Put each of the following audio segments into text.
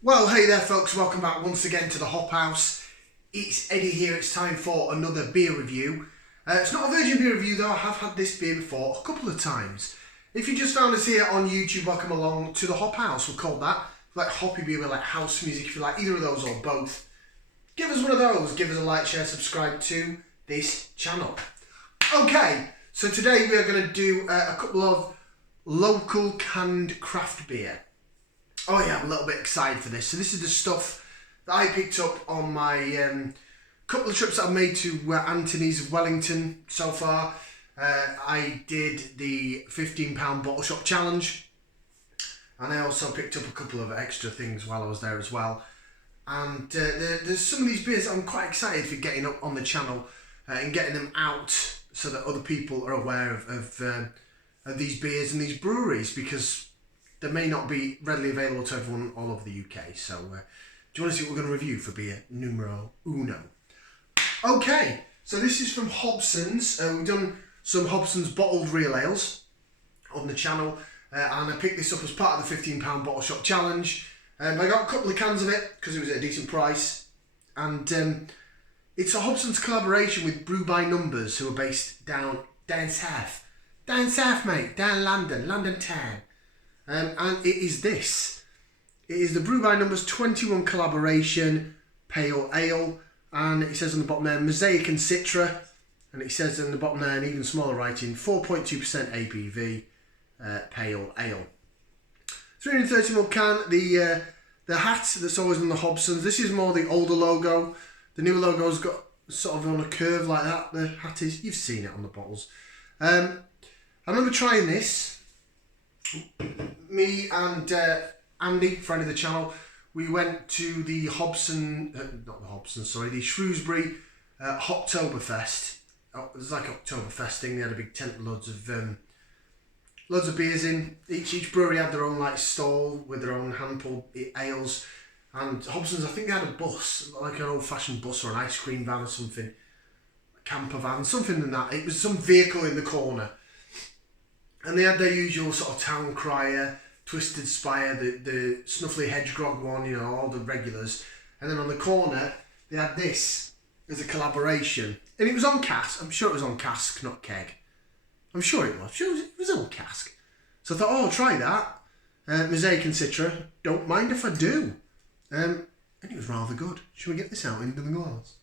Well, hey there folks, welcome back once again to the Hop House. It's Eddie here, it's time for another beer review. It's not a virgin beer review though, I have had this beer before a couple of times. If you just found us here on YouTube, welcome along to the Hop House, we'll call that. Like hoppy beer, we like house music, if you like either of those or both. Give us one of those, give us a like, share, subscribe to this channel. Okay, so today we are going to do a couple of local canned craft beer. Oh yeah, I'm a little bit excited for this. So this is the stuff that I picked up on my couple of trips that I've made to Anthony's of Wellington so far. I did the £15 bottle shop challenge, and I also picked up a couple of extra things while I was there as well. And there's some of these beers that I'm quite excited for getting up on the channel and getting them out so that other people are aware of these beers and these breweries, because they may not be readily available to everyone all over the UK. So, do you want to see what we're going to review for beer numero uno? Okay, so this is from Hobson's. We've done some Hobson's bottled real ales on the channel, and I picked this up as part of the £15 bottle shop challenge. I got a couple of cans of it because it was at a decent price, and it's a Hobson's collaboration with Brew by Numbers, who are based down south, mate, down London town. And it is this. It is the Brew by Numbers 21 collaboration pale ale, and it says on the bottom there Mosaic Citra, and it says on the bottom there in even smaller writing 4.2% ABV pale ale. 330ml can. The hat that's always on the Hobsons. This is more the older logo. The new logo's got sort of on a curve like that. The hat is. You've seen it on the bottles. I remember trying this. Me and Andy, friend of the channel, we went to the the Shrewsbury Hoptoberfest. It was like Oktoberfest thing. They had a big tent, loads of beers in. Each brewery had their own like stall with their own hand pulled ales. And Hobson's, I think they had a bus, like an old fashioned bus or an ice cream van or something, a camper van, something like that. It was some vehicle in the corner. And they had their usual sort of town crier, Twisted Spire, the Snuffly Hedgegrog one, you know, all the regulars. And then on the corner, they had this as a collaboration. And it was on cask. I'm sure it was on cask, not keg. I'm sure it was. It was on cask. So I thought, oh, I'll try that. Mosaic Citra. Don't mind if I do. And it was rather good. Should we get this out into the glass?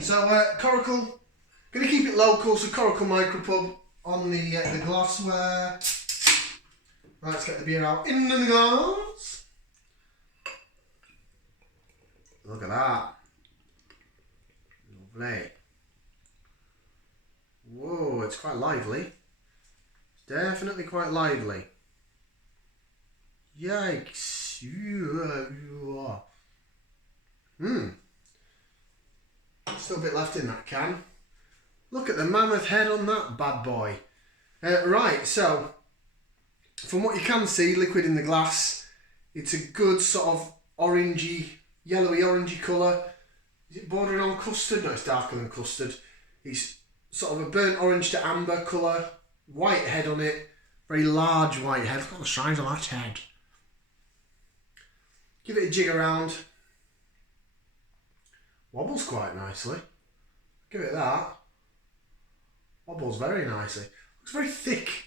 So, Coracle. Going to keep it local, so Coracle Micropub on the glassware. Right, let's get the beer out into the glass. Look at that. Lovely. Whoa, it's quite lively. It's definitely quite lively. Yikes. Still a bit left in that can. Look at the mammoth head on that bad boy. Right, so from what you can see, liquid in the glass, it's a good sort of orangey, yellowy orangey colour. Is it bordering on custard? No, it's darker than custard. It's sort of a burnt orange to amber colour, white head on it, very large white head. Look at the size of that head. Give it a jig around. Wobbles quite nicely. Give it that. Wobbles very nicely. Looks very thick.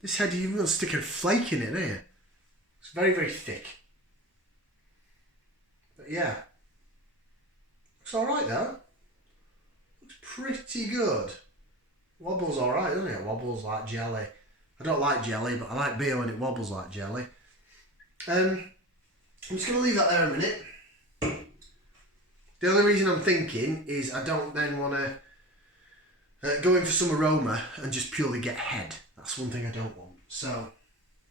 This head, you've got to stick a flake in it, don't you? It's very, very thick. But yeah. Looks alright though. Looks pretty good. Wobbles alright, doesn't it? Wobbles like jelly. I don't like jelly, but I like beer when it wobbles like jelly. I'm just going to leave that there a minute. The only reason I'm thinking is I don't then want to go in for some aroma and just purely get head. That's one thing I don't want. So,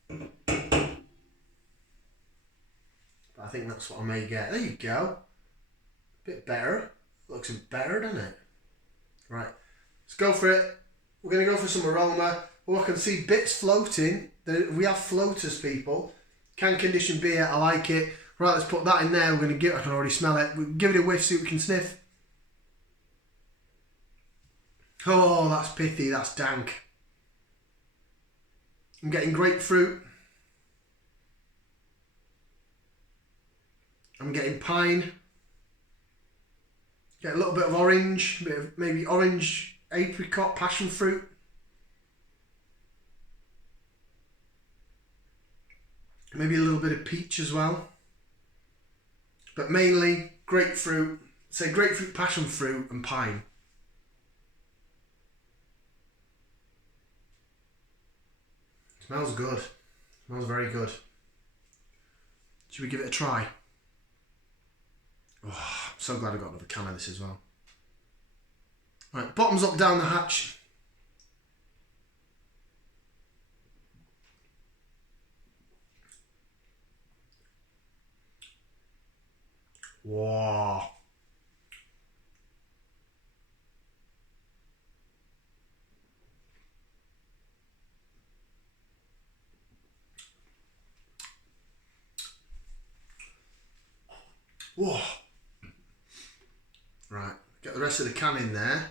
but I think that's what I may get. There you go. A bit better. Looks better, doesn't it? Right, let's go for it. We're going to go for some aroma. Oh, I can see bits floating. We have floaters, people. Can conditioned beer, I like it. Right, let's put that in there. We're going to give. I can already smell it. We'll give it a whiff, see what we can sniff. Oh, that's pithy. That's dank. I'm getting grapefruit. I'm getting pine. Get a little bit of orange, bit of maybe orange, apricot, passion fruit. Maybe a little bit of peach as well. But mainly grapefruit, say grapefruit, passion fruit and pine. Smells good. Smells very good. Should we give it a try? Oh, I'm so glad I got another can of this as well. Right, bottoms up down the hatch. Wow. Whoa. Right, get the rest of the can in there.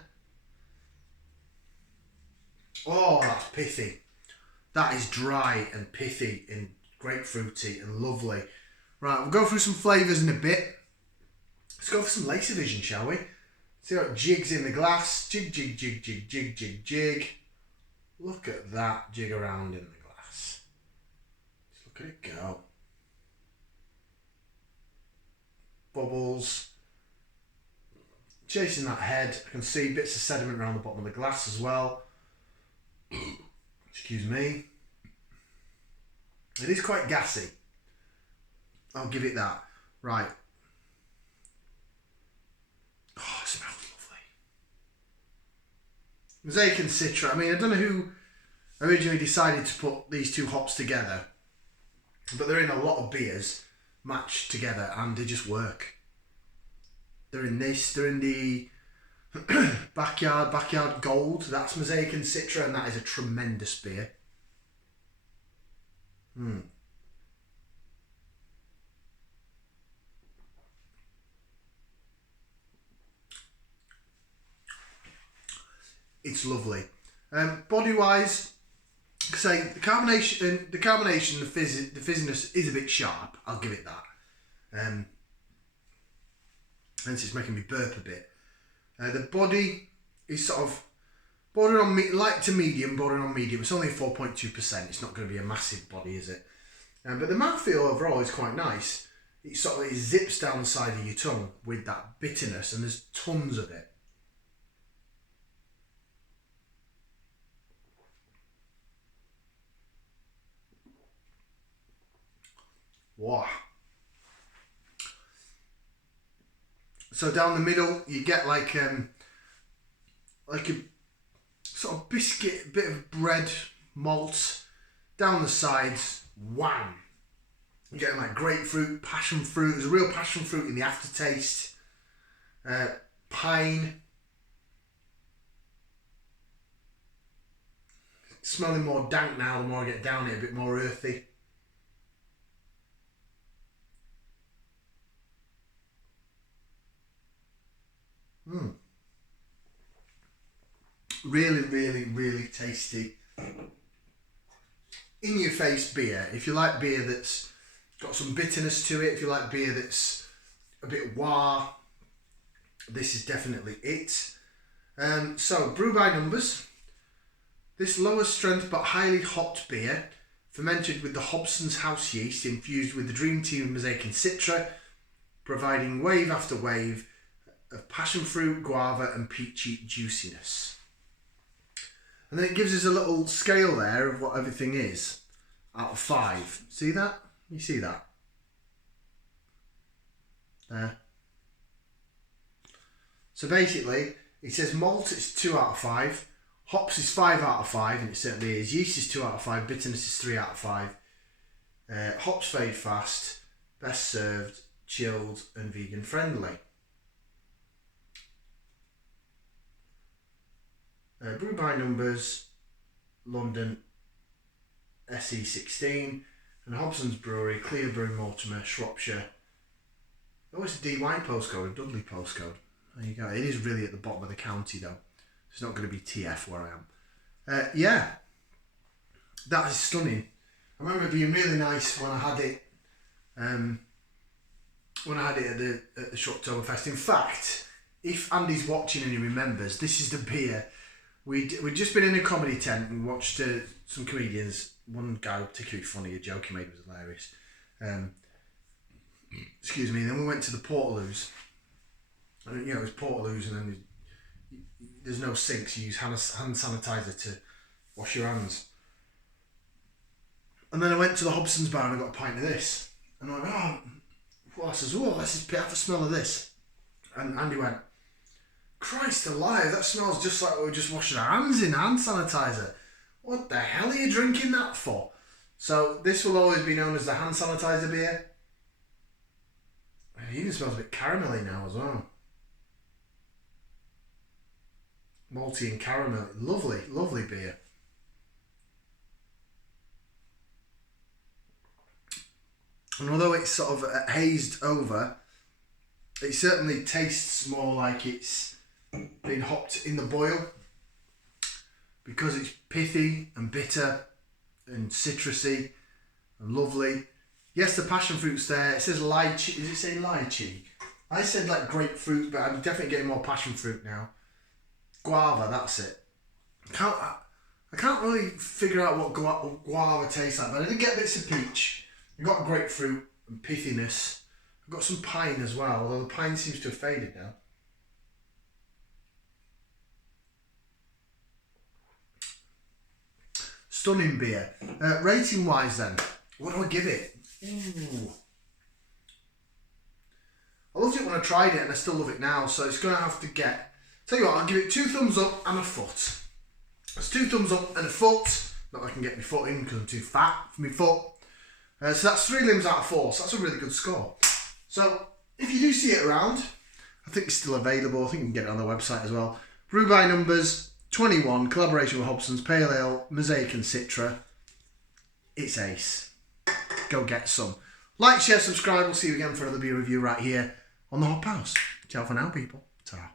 Oh, that's pithy. That is dry and pithy and grapefruity and lovely. Right, we'll go through some flavours in a bit. Let's go for some laser vision, shall we? See how it jigs in the glass. Jig, jig, jig, jig, jig, jig, jig. Look at that jig around in the glass. Just look at it go. Bubbles. Chasing that head. I can see bits of sediment around the bottom of the glass as well. Excuse me. It is quite gassy. I'll give it that. Right. Oh, it smells lovely. Mosaic and Citra. I mean, I don't know who originally decided to put these two hops together, but they're in a lot of beers matched together and they just work. They're in this, they're in the Backyard Gold. That's Mosaic and Citra, and that is a tremendous beer. It's lovely. Body wise, say the carbonation, the fizziness is a bit sharp. I'll give it that. Hence it's making me burp a bit. The body is sort of bordering on light to medium, bordering on medium. It's only 4.2%. It's not going to be a massive body, is it? But the mouthfeel overall is quite nice. It sort of zips down the side of your tongue with that bitterness, and there's tons of it. Wow. So down the middle, you get like a sort of biscuit, bit of bread, malt. Down the sides, wham! You're getting like grapefruit, passion fruit. There's a real passion fruit in the aftertaste. Pine. Smelling more dank now the more I get down it, a bit more earthy. Really, really, really tasty. In your face beer. If you like beer that's got some bitterness to it, if you like beer that's a bit wah, this is definitely it. So, brew by numbers. This lower strength but highly hopped beer, fermented with the Hobson's house yeast, infused with the dream team of Mosaic and Citra, providing wave after wave of passion fruit, guava and peachy juiciness. And then it gives us a little scale there of what everything is out of 5. See that? You see that? There. So basically, it says malt is 2 out of 5, hops is 5 out of 5, and it certainly is. Yeast is 2 out of 5, bitterness is 3 out of 5. Hops fade fast, best served, chilled and vegan friendly. Brew by numbers, London, SE16, and Hobson's Brewery, Clearbury, Mortimer, Shropshire. Oh, it's a DY postcode, a Dudley postcode. There you go. It is really at the bottom of the county though. It's not going to be TF where I am. Yeah, that is stunning. I remember it being really nice when I had it when I had it at the Shocktoberfest. In fact, if Andy's watching and he remembers, this is the beer. We'd just been in a comedy tent and watched some comedians. One guy particularly funny, a joke he made was hilarious. Excuse me. Then we went to the Portaloos. And, it was Portaloos, and then there's no sinks. You use hand sanitizer to wash your hands. And then I went to the Hobson's bar and I got a pint of this. And I went, I says, let's just have a smell of this. And Andy went, Christ alive, that smells just like we were just washing our hands in hand sanitizer. What the hell are you drinking that for? So this will always be known as the hand sanitizer beer. It even smells a bit caramelly now as well. Malty and caramel. Lovely, lovely beer. And although it's sort of hazed over, it certainly tastes more like it's been hopped in the boil, because it's pithy and bitter and citrusy and lovely. Yes, the passion fruit's there. It says lychee. Does it say lychee? I said like grapefruit, but I'm definitely getting more passion fruit now. Guava, that's it. I can't really figure out what guava tastes like, but I did get bits of peach. I've got grapefruit and pithiness. I've got some pine as well, although the pine seems to have faded now. Stunning beer. Rating wise then, what do I give it? Ooh. I loved it when I tried it and I still love it now, so it's going to have to get... Tell you what, I'll give it 2 thumbs up and a foot. It's 2 thumbs up and a foot. Not that I can get my foot in because I'm too fat for my foot. So that's 3 limbs out of 4, so that's a really good score. So if you do see it around, I think it's still available. I think you can get it on the website as well. Brew by Numbers 21, collaboration with Hobson's, Pale Ale, Mosaic and Citra. It's ace. Go get some. Like, share, subscribe. We'll see you again for another beer review right here on the Hop House. Ciao for now, people. Ta.